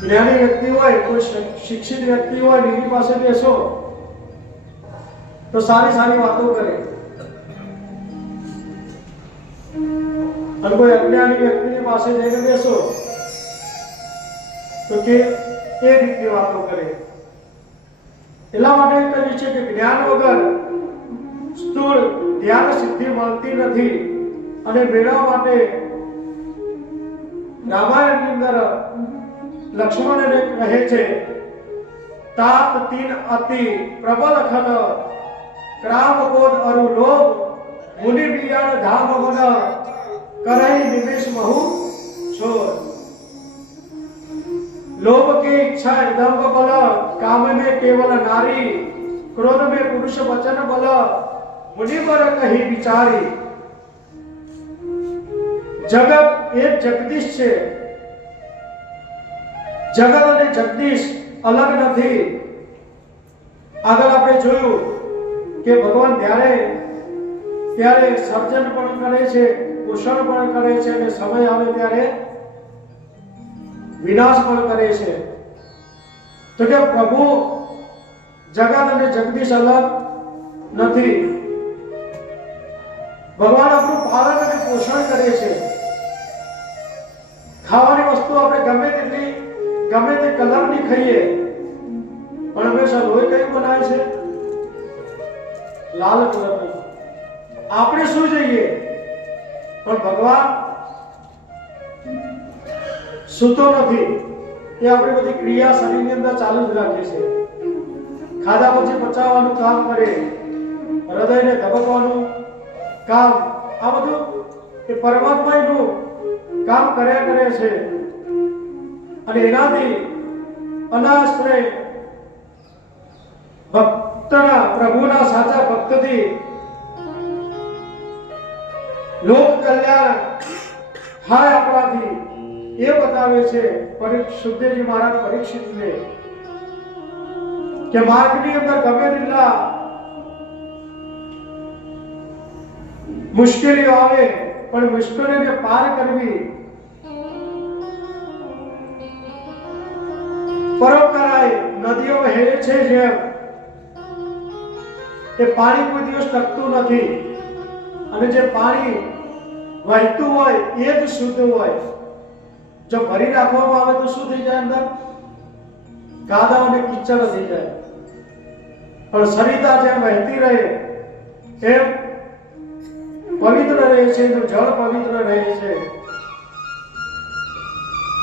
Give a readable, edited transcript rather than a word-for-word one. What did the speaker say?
જ્ઞાની વ્યક્તિ હોય, કોઈ શિક્ષિત વ્યક્તિ હોય, એની પાસે બેસો તો સારી સારી વાતો કરે, અને કોઈ અજ્ઞાની વ્યક્તિની પાસે જઈને બેસો તો કે એ રીતની વાતો કરે. એટલા માટે કહ્યું છે કે જ્ઞાન વગર સ્થૂળ ધ્યાન સિદ્ધિ મળતી નથી. અને મેળવવા માટે રામાયણની અંદર લક્ષ્મણને કહે છે, તાપ તીન અતિ પ્રબલ ખલ ક્રામ કોદ અરુ લોભ મુનિ બિયાણ ધામ વન करई निवेश महु छोर. लोभ की इच्छा दंभ बल, काम में केवल नारी, क्रोध में पुरुष वचन बल, मुनिवर कही विचारी. जगत एक जगदीश छे, जगत અને જગદીશ અલગ નથી. આગળ આપણે જોયું કે ભગવાન ત્યારે સર્જન પણ કરે છે, પોષણ પણ કરે છે, અને સમય આવે ત્યારે વિનાશ પણ કરે છે. તો કે પ્રભુ જગત અને જગદીશ અલગ નથી. ભગવાન આપણું પાલન અને પોષણ કરે છે. ખાવાની વસ્તુ આપણે ગમે તે કલરની ખાઈએ, પણ હંમેશા લોહી કયું બનાવે છે? લાલ કલરનું. આપણે શું જોઈએ? પણ ભગવાન સૂતો નથી. એ આપણી બધી ક્રિયા શરીરની અંદર ચાલુ જ રાખે છે. ખાધા પછી પચાવવાનું કામ કરે, હૃદયને ધબકવાનું કામ, આ બધું એ પરમાત્માનું કામ કર્યા કરે છે. અને એનાથી અનાશ્રય ભક્તના, પ્રભુના સાચા ભક્તથી લોક કલ્યાણ થાય આપણાથી, એ બતાવે છે સુખદેવજી મહારાજ પરીક્ષિતને કે માર્ગની અંદર ગમે તેટલા મુશ્કેલીઓ આવે, પણ મુશ્કેલીને પાર કરવી પરોપકારાય નદીઓ વહે છે જેમ, એ પાણી કોઈ દિવસ ટકતું નથી. અને જે પાણી વહેતું હોય એ જ શુદ્ધ હોય. જો ભરી રાખવામાં આવે તો શું થઈ જાય? અંદર કાદવ અને કિચડ થઈ જાય. પણ સરિતા જેમ વહેતી રહે એમ પવિત્ર રહે છે, એનું જળ પવિત્ર રહે છે.